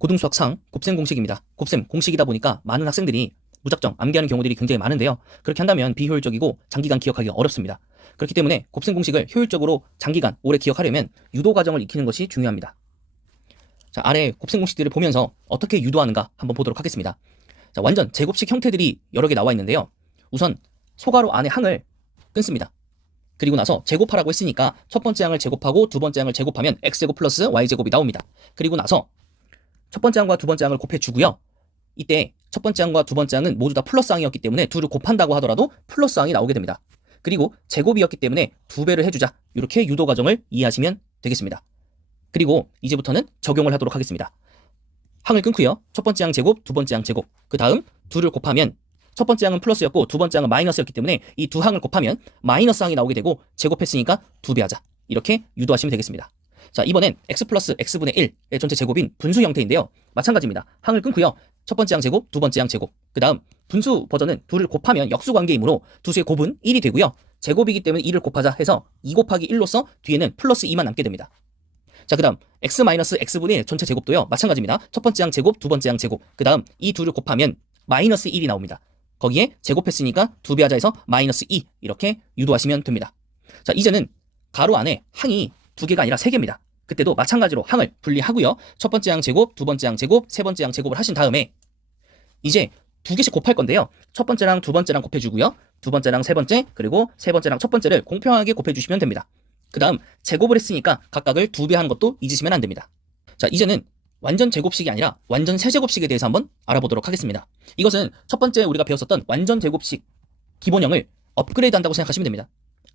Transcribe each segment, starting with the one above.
고등수학상 곱셈 공식입니다. 곱셈 공식이다 보니까 많은 학생들이 무작정 암기하는 경우들이 굉장히 많은데요. 그렇게 한다면 비효율적이고 장기간 기억하기가 어렵습니다. 그렇기 때문에 곱셈 공식을 효율적으로 장기간 오래 기억하려면 유도 과정을 익히는 것이 중요합니다. 자, 아래 곱셈 공식들을 보면서 어떻게 유도하는가 한번 보도록 하겠습니다. 자, 완전 제곱식 형태들이 여러 개 나와 있는데요. 우선 소가로 안에 항을 끊습니다. 그리고 나서 제곱하라고 했으니까 첫 번째 항을 제곱하고 두 번째 항을 제곱하면 x제곱 플러스 y제곱이 나옵니다. 그리고 나서 첫 번째 항과 두 번째 항을 곱해주고요. 이때 첫 번째 항과 두 번째 항은 모두 다 플러스 항이었기 때문에 둘을 곱한다고 하더라도 플러스 항이 나오게 됩니다. 그리고 제곱이었기 때문에 두 배를 해주자. 이렇게 유도 과정을 이해하시면 되겠습니다. 그리고 이제부터는 적용을 하도록 하겠습니다. 항을 끊고요. 첫 번째 항 제곱, 두 번째 항 제곱. 그 다음 둘을 곱하면 첫 번째 항은 플러스였고 두 번째 항은 마이너스였기 때문에 이 두 항을 곱하면 마이너스 항이 나오게 되고 제곱했으니까 두 배 하자. 이렇게 유도하시면 되겠습니다. 자, 이번엔 x 플러스 x분의 1의 전체 제곱인 분수 형태인데요. 마찬가지입니다. 항을 끊고요. 첫 번째 항 제곱, 두 번째 항 제곱. 그 다음 분수 버전은 둘을 곱하면 역수관계이므로 두 수의 곱은 1이 되고요. 제곱이기 때문에 2를 곱하자 해서 2 곱하기 1로서 뒤에는 플러스 2만 남게 됩니다. 자, 그 다음 x 마이너스 x분의 1 전체 제곱도요. 마찬가지입니다. 첫 번째 항 제곱, 두 번째 항 제곱. 그 다음 이 둘을 곱하면 마이너스 1이 나옵니다. 거기에 제곱했으니까 두 배 하자 해서 마이너스 2 이렇게 유도하시면 됩니다. 자, 이제는 가로 안에 항이 두 개가 아니라 세 개입니다. 그때도 마찬가지로 항을 분리하고요. 첫 번째 항 제곱, 두 번째 항 제곱, 세 번째 항 제곱을 하신 다음에 이제 두 개씩 곱할 건데요. 첫 번째랑 두 번째랑 곱해주고요. 두 번째랑 세 번째, 그리고 세 번째랑 첫 번째를 공평하게 곱해주시면 됩니다. 그 다음 제곱을 했으니까 각각을 두 배 하는 것도 잊으시면 안 됩니다. 자, 이제는 완전 제곱식이 아니라 완전 세제곱식에 대해서 한번 알아보도록 하겠습니다. 이것은 첫 번째 우리가 배웠었던 완전 제곱식 기본형을 업그레이드 한다고 생각하시면 됩니다.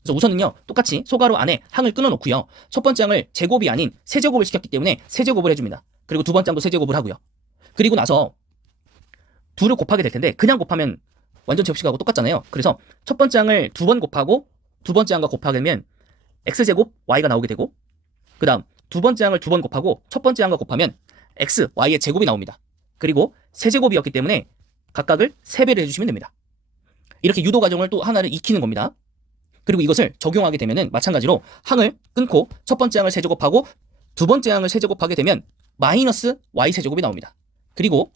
그래서 우선은요, 똑같이 소가로 안에 항을 끊어 놓고요. 첫 번째 항을 제곱이 아닌 세제곱을 시켰기 때문에 세제곱을 해줍니다. 그리고 두 번째 항도 세제곱을 하고요. 그리고 나서 둘을 곱하게 될 텐데 그냥 곱하면 완전 제곱식하고 똑같잖아요. 그래서 첫 번째 항을 두 번 곱하고 두 번째 항과 곱하게 되면 x제곱 y가 나오게 되고, 그 다음 두 번째 항을 두 번 곱하고 첫 번째 항과 곱하면 x, y의 제곱이 나옵니다. 그리고 세제곱이었기 때문에 각각을 3배를 해주시면 됩니다. 이렇게 유도 과정을 또 하나를 익히는 겁니다. 그리고 이것을 적용하게 되면은 마찬가지로 항을 끊고 첫 번째 항을 세제곱하고 두 번째 항을 세제곱하게 되면 마이너스 y 세제곱이 나옵니다. 그리고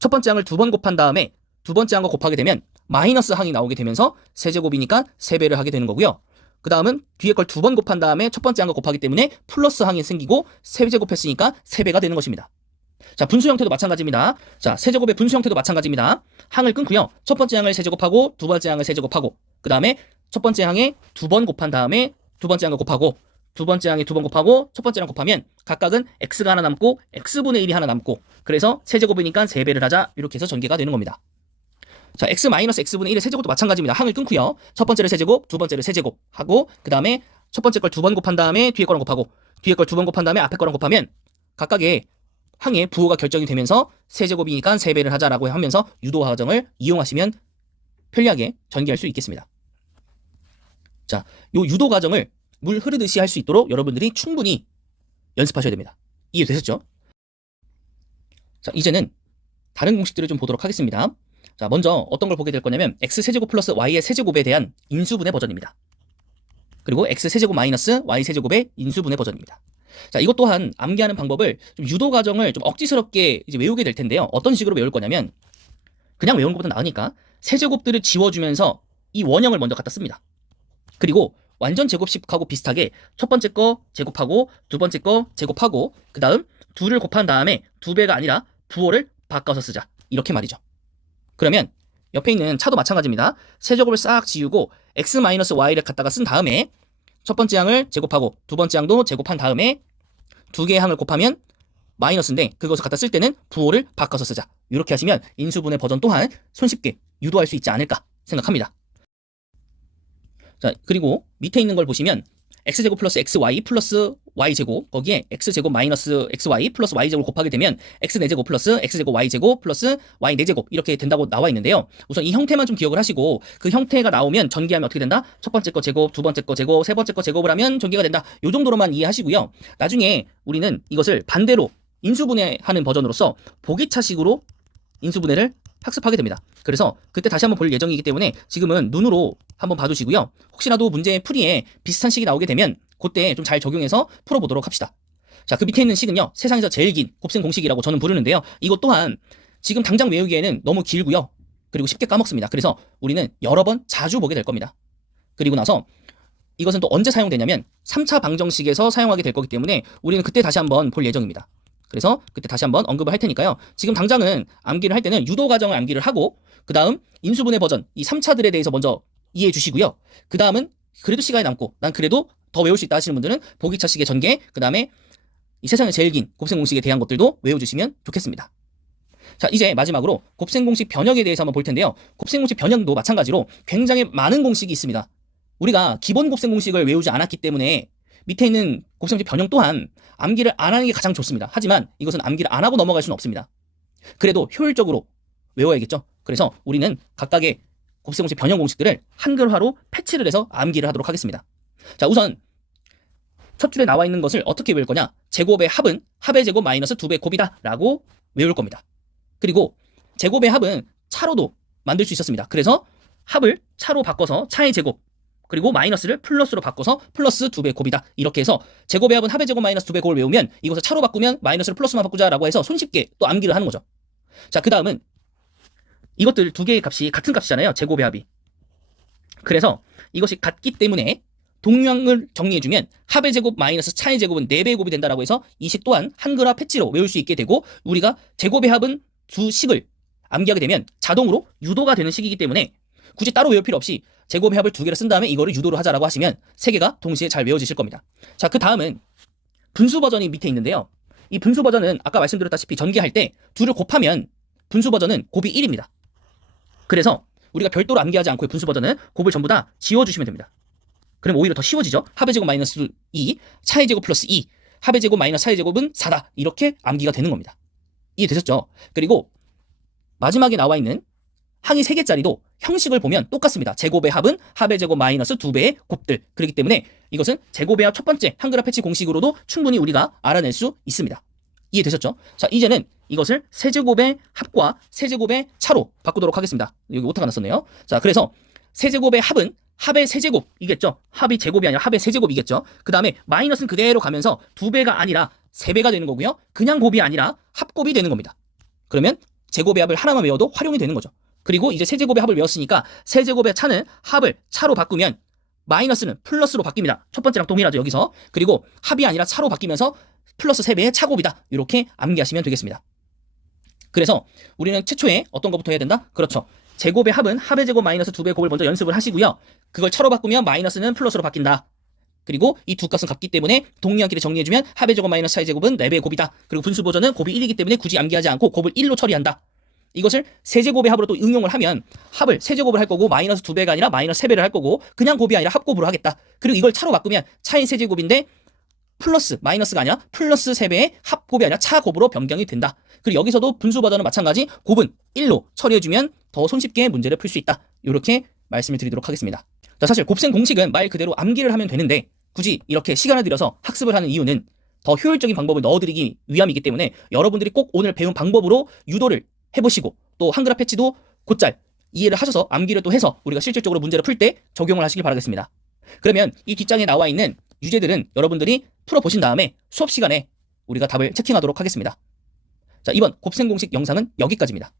첫 번째 항을 두 번 곱한 다음에 두 번째 항과 곱하게 되면 마이너스 항이 나오게 되면서 세제곱이니까 3배를 하게 되는 거고요. 그 다음은 뒤에 걸 두 번 곱한 다음에 첫 번째 항과 곱하기 때문에 플러스 항이 생기고 세제곱했으니까 3배가 되는 것입니다. 자, 분수 형태도 마찬가지입니다. 자, 세제곱의 분수 형태도 마찬가지입니다. 항을 끊고요. 첫 번째 항을 세제곱하고 두 번째 항을 세제곱하고 그 다음에 첫 번째 항에 두 번 곱한 다음에 두 번째 항을 곱하고 두 번째 항에 두 번 곱하고 첫 번째랑 곱하면 각각은 x가 하나 남고 x분의 1이 하나 남고 그래서 세제곱이니까 3배를 하자 이렇게 해서 전개가 되는 겁니다. 자, x 마이너스 x분의 1의 세제곱도 마찬가지입니다. 항을 끊고요. 첫 번째를 세제곱, 두 번째를 세제곱 하고 그 다음에 첫 번째 걸 두 번 곱한 다음에 뒤에 거랑 곱하고 뒤에 걸 두 번 곱한 다음에 앞에 거랑 곱하면 각각의 항의 부호가 결정이 되면서 세제곱이니까 3배를 하자라고 하면서 유도 과정을 이용하시면 편리하게 전개할 수 있겠습니다. 자, 요 유도 과정을 물 흐르듯이 할 수 있도록 여러분들이 충분히 연습하셔야 됩니다. 이해되셨죠? 자, 이제는 다른 공식들을 좀 보도록 하겠습니다. 자, 먼저 어떤 걸 보게 될 거냐면 x세제곱 플러스 y의 세제곱에 대한 인수분해 버전입니다. 그리고 x세제곱 마이너스 y세제곱의 인수분해 버전입니다. 자, 이것 또한 암기하는 방법을 좀 유도 과정을 좀 억지스럽게 이제 외우게 될 텐데요. 어떤 식으로 외울 거냐면 그냥 외우는 것보다 나으니까 세제곱들을 지워주면서 이 원형을 먼저 갖다 씁니다. 그리고 완전 제곱식하고 비슷하게 첫 번째 거 제곱하고 두 번째 거 제곱하고 그 다음 둘을 곱한 다음에 두 배가 아니라 부호를 바꿔서 쓰자 이렇게 말이죠. 그러면 옆에 있는 차도 마찬가지입니다. 세제곱을 싹 지우고 x-y를 갖다가 쓴 다음에 첫 번째 항을 제곱하고 두 번째 항도 제곱한 다음에 두 개의 항을 곱하면 마이너스인데 그것을 갖다 쓸 때는 부호를 바꿔서 쓰자. 이렇게 하시면 인수분해 버전 또한 손쉽게 유도할 수 있지 않을까 생각합니다. 자, 그리고 밑에 있는 걸 보시면 x제곱 플러스 xy 플러스 y제곱 거기에 x제곱 마이너스 xy 플러스 y제곱 곱하게 되면 x4제곱 플러스 x제곱 y제곱 플러스 y4제곱 이렇게 된다고 나와 있는데요. 우선 이 형태만 좀 기억을 하시고 그 형태가 나오면 전개하면 어떻게 된다? 첫 번째 거 제곱, 두 번째 거 제곱, 세 번째 거 제곱을 하면 전개가 된다. 이 정도로만 이해하시고요. 나중에 우리는 이것을 반대로 인수분해하는 버전으로서 보기차식으로 인수분해를 학습하게 됩니다. 그래서 그때 다시 한번 볼 예정이기 때문에 지금은 눈으로 한번 봐두시고요. 혹시라도 문제 풀이에 비슷한 식이 나오게 되면 그때 좀 잘 적용해서 풀어보도록 합시다. 자, 그 밑에 있는 식은요, 세상에서 제일 긴 곱셈 공식이라고 저는 부르는데요. 이것 또한 지금 당장 외우기에는 너무 길고요. 그리고 쉽게 까먹습니다. 그래서 우리는 여러 번 자주 보게 될 겁니다. 그리고 나서 이것은 또 언제 사용되냐면 3차 방정식에서 사용하게 될 거기 때문에 우리는 그때 다시 한번 볼 예정입니다. 그래서 그때 다시 한번 언급을 할 테니까요. 지금 당장은 암기를 할 때는 유도 과정을 암기를 하고 그 다음 인수분해 버전 이 3차들에 대해서 먼저 이해해 주시고요. 그 다음은 그래도 시간이 남고 난 그래도 더 외울 수 있다 하시는 분들은 보기차식의 전개, 그 다음에 이 세상에 제일 긴 곱셈 공식에 대한 것들도 외워주시면 좋겠습니다. 자, 이제 마지막으로 곱셈 공식 변형에 대해서 한번 볼 텐데요. 곱셈 공식 변형도 마찬가지로 굉장히 많은 공식이 있습니다. 우리가 기본 곱셈 공식을 외우지 않았기 때문에 밑에 있는 곱셈 공식 변형 또한 암기를 안 하는 게 가장 좋습니다. 하지만 이것은 암기를 안 하고 넘어갈 수는 없습니다. 그래도 효율적으로 외워야겠죠. 그래서 우리는 각각의 곱셈 공식 변형 공식들을 한글화로 패치를 해서 암기를 하도록 하겠습니다. 자, 우선 첫 줄에 나와 있는 것을 어떻게 외울 거냐? 제곱의 합은 합의 제곱 마이너스 2배의 곱이다 라고 외울 겁니다. 그리고 제곱의 합은 차로도 만들 수 있었습니다. 그래서 합을 차로 바꿔서 차의 제곱, 그리고 마이너스를 플러스로 바꿔서 플러스 2배의 곱이다. 이렇게 해서 제곱의 합은 합의 제곱 마이너스 2배의 곱을 외우면 이것을 차로 바꾸면 마이너스를 플러스만 바꾸자라고 해서 손쉽게 또 암기를 하는 거죠. 자, 그 다음은 이것들 두 개의 값이 같은 값이잖아요. 제곱의 합이. 그래서 이것이 같기 때문에 동량을 정리해주면 합의 제곱 마이너스 차의 제곱은 4배의 곱이 된다라고 해서 이 식 또한 한글화 패치로 외울 수 있게 되고, 우리가 제곱의 합은 두 식을 암기하게 되면 자동으로 유도가 되는 식이기 때문에 굳이 따로 외울 필요 없이 제곱의 합을 두 개를 쓴 다음에 이거를 유도로 하자라고 하시면 세 개가 동시에 잘 외워지실 겁니다. 자, 그 다음은 분수 버전이 밑에 있는데요. 이 분수 버전은 아까 말씀드렸다시피 전개할 때 둘을 곱하면 분수 버전은 곱이 1입니다. 그래서 우리가 별도로 암기하지 않고 분수 버전은 곱을 전부 다 지워주시면 됩니다. 그럼 오히려 더 쉬워지죠. 합의 제곱 마이너스 2, 차의 제곱 플러스 2, 합의 제곱 마이너스 차의 제곱은 4다. 이렇게 암기가 되는 겁니다. 이해되셨죠? 그리고 마지막에 나와 있는 항이 3개짜리도 형식을 보면 똑같습니다. 제곱의 합은 합의 제곱 마이너스 2배의 곱들. 그렇기 때문에 이것은 제곱의 합 첫 번째 한글화 패치 공식으로도 충분히 우리가 알아낼 수 있습니다. 이해되셨죠? 자, 이제는 이것을 세제곱의 합과 세제곱의 차로 바꾸도록 하겠습니다. 여기 오타가 났었네요. 자, 그래서 세제곱의 합은 합의 세제곱이겠죠. 합이 제곱이 아니라 합의 세제곱이겠죠. 그 다음에 마이너스는 그대로 가면서 2배가 아니라 3배가 되는 거고요. 그냥 곱이 아니라 합곱이 되는 겁니다. 그러면 제곱의 합을 하나만 외워도 활용이 되는 거죠. 그리고 이제 세제곱의 합을 외웠으니까 세제곱의 차는 합을 차로 바꾸면 마이너스는 플러스로 바뀝니다. 첫 번째랑 동일하죠, 여기서. 그리고 합이 아니라 차로 바뀌면서 플러스 3배의 차곱이다. 이렇게 암기하시면 되겠습니다. 그래서 우리는 최초에 어떤 것부터 해야 된다? 그렇죠. 제곱의 합은 합의 제곱 마이너스 2배의 곱을 먼저 연습을 하시고요. 그걸 차로 바꾸면 마이너스는 플러스로 바뀐다. 그리고 이 두 값은 같기 때문에 동리안끼리 정리해주면 합의 제곱 마이너스 차의 제곱은 4배의 곱이다. 그리고 분수 버전은 곱이 1이기 때문에 굳이 암기하지 않고 곱을 1로 처리한다. 이것을 세제곱의 합으로 또 응용을 하면 합을 세제곱을 할 거고 마이너스 2배가 아니라 마이너스 3배를 할 거고 그냥 곱이 아니라 합곱으로 하겠다. 그리고 이걸 차로 바꾸면 차의 세제곱인데 플러스 마이너스가 아니라 플러스 3배의 합곱이 아니라 차곱으로 변경이 된다. 그리고 여기서도 분수 버전은 마찬가지 곱은 1로 처리해주면 더 손쉽게 문제를 풀 수 있다. 이렇게 말씀을 드리도록 하겠습니다. 자, 사실 곱셈 공식은 말 그대로 암기를 하면 되는데 굳이 이렇게 시간을 들여서 학습을 하는 이유는 더 효율적인 방법을 넣어드리기 위함이기 때문에 여러분들이 꼭 오늘 배운 방법으로 유도를 해보시고 또 한글화 패치도 곧잘 이해를 하셔서 암기를 또 해서 우리가 실질적으로 문제를 풀 때 적용을 하시길 바라겠습니다. 그러면 이 뒷장에 나와 있는 유제들은 여러분들이 풀어보신 다음에 수업 시간에 우리가 답을 체킹하도록 하겠습니다. 자, 이번 곱셈 공식 영상은 여기까지입니다.